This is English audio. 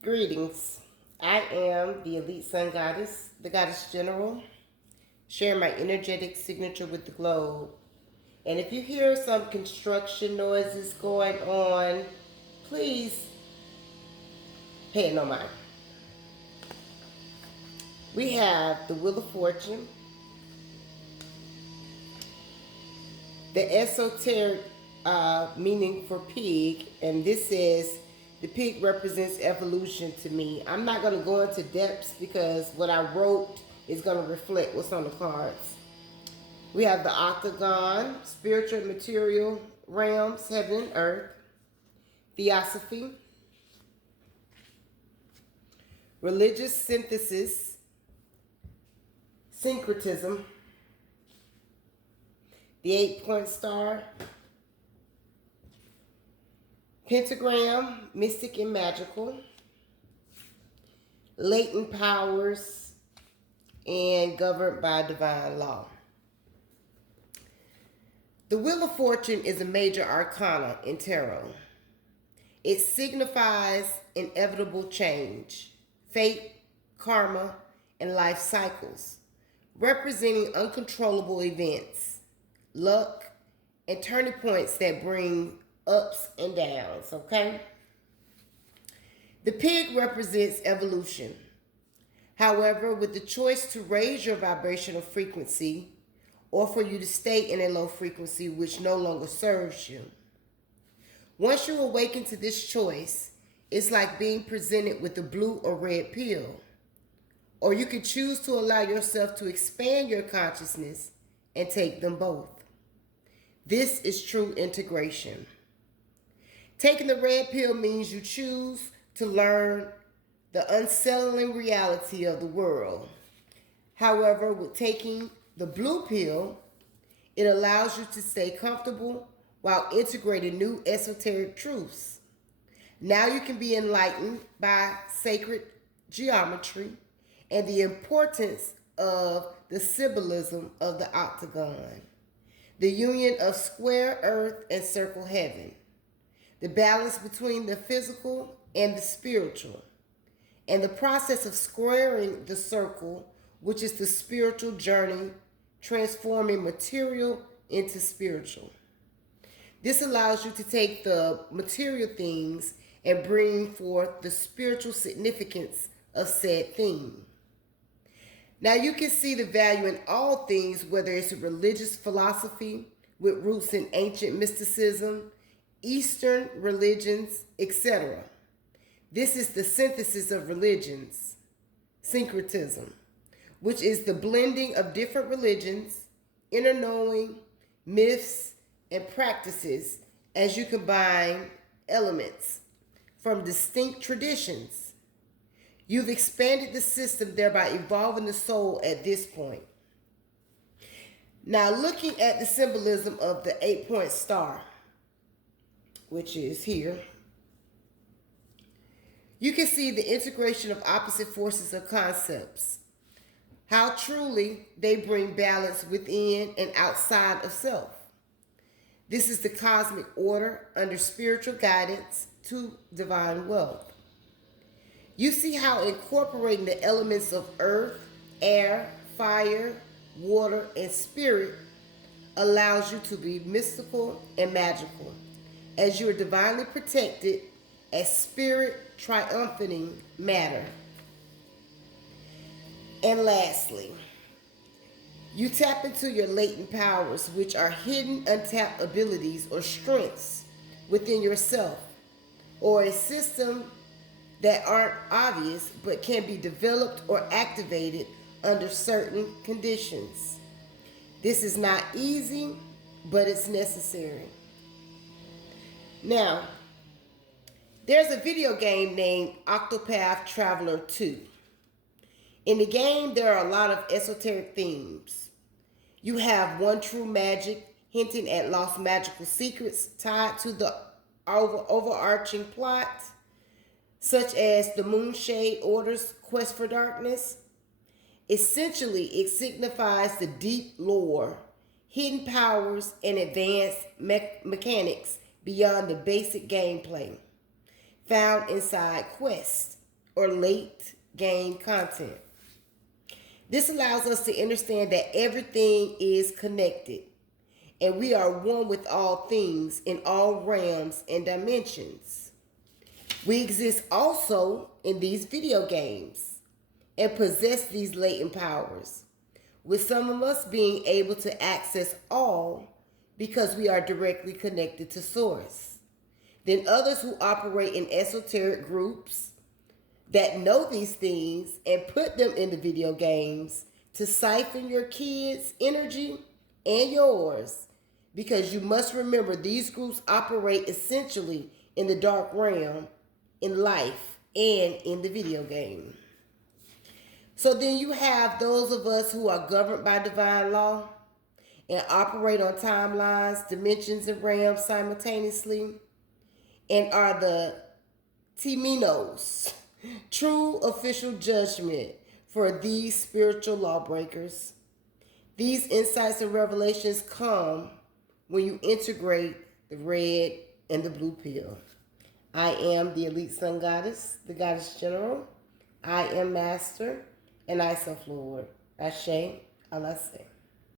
Greetings. I am the Elite Sun Goddess, the Goddess General, sharing my energetic signature with the globe. And if you hear some construction noises going on, please pay it no mind. We have the Wheel of Fortune, the esoteric meaning for pig, and this says the pig represents evolution to me. I'm not going to go into depths because what I wrote is going to reflect what's on the cards. We have the octagon, spiritual and material realms, heaven and earth, theosophy, religious synthesis, syncretism, the 8-point star, pentagram, mystic and magical, latent powers, and governed by divine law. The Wheel of Fortune is a major arcana in tarot. It signifies inevitable change, fate, karma, and life cycles, representing uncontrollable events, luck, and turning points that bring ups and downs, okay? The pig represents evolution. However, with the choice to raise your vibrational frequency or for you to stay in a low frequency which no longer serves you. Once you awaken to this choice, it's like being presented with a blue or red pill. Or you can choose to allow yourself to expand your consciousness and take them both. This is true integration. Taking the red pill means you choose to learn the unsettling reality of the world. However, with taking the blue pill, it allows you to stay comfortable while integrating new esoteric truths. Now you can be enlightened by sacred geometry and the importance of the symbolism of the octagon, the union of square earth and circle heaven, the balance between the physical and the spiritual, and the process of squaring the circle, which is the spiritual journey, transforming material into spiritual. This allows you to take the material things and bring forth the spiritual significance of said thing. Now you can see the value in all things, whether it's a religious philosophy with roots in ancient mysticism, Eastern religions, etc. This is the synthesis of religions, syncretism, which is the blending of different religions, inner knowing, myths, and practices as you combine elements from distinct traditions. You've expanded the system, thereby evolving the soul at this point. Now, looking at the symbolism of the 8-point star, which is here, you can see the integration of opposite forces or concepts, how truly they bring balance within and outside of self. This is the cosmic order under spiritual guidance to divine wealth. You see how incorporating the elements of earth, air, fire, water, and spirit allows you to be mystical and magical, as you are divinely protected as spirit triumphing matter. And lastly, you tap into your latent powers, which are hidden, untapped abilities or strengths within yourself, or a system that aren't obvious but can be developed or activated under certain conditions. This is not easy, but it's necessary. Now, there's a video game named Octopath Traveler 2. In the game, there are a lot of esoteric themes. You have one true magic, hinting at lost magical secrets tied to the overarching plot, such as the Moonshade Order's quest for darkness. Essentially, it signifies the deep lore, hidden powers, and advanced mechanics beyond the basic gameplay found inside quests. or late game content. This allows us to understand that everything is connected and we are one with all things in all realms and dimensions. We exist also in these video games and possess these latent powers, with some of us being able to access all because we are directly connected to Source. Then others who operate in esoteric groups that know these things and put them in the video games to siphon your kids' energy and yours, because you must remember these groups operate essentially in the dark realm, in life, and in the video game. So then you have those of us who are governed by divine law and operate on timelines, dimensions, and realms simultaneously, and are the Timinos, true official judgment for these spiritual lawbreakers. These insights and revelations come when you integrate the red and the blue pill. I am the elite sun goddess, the goddess general. I am master, and I self-lord. Ashe, Alase.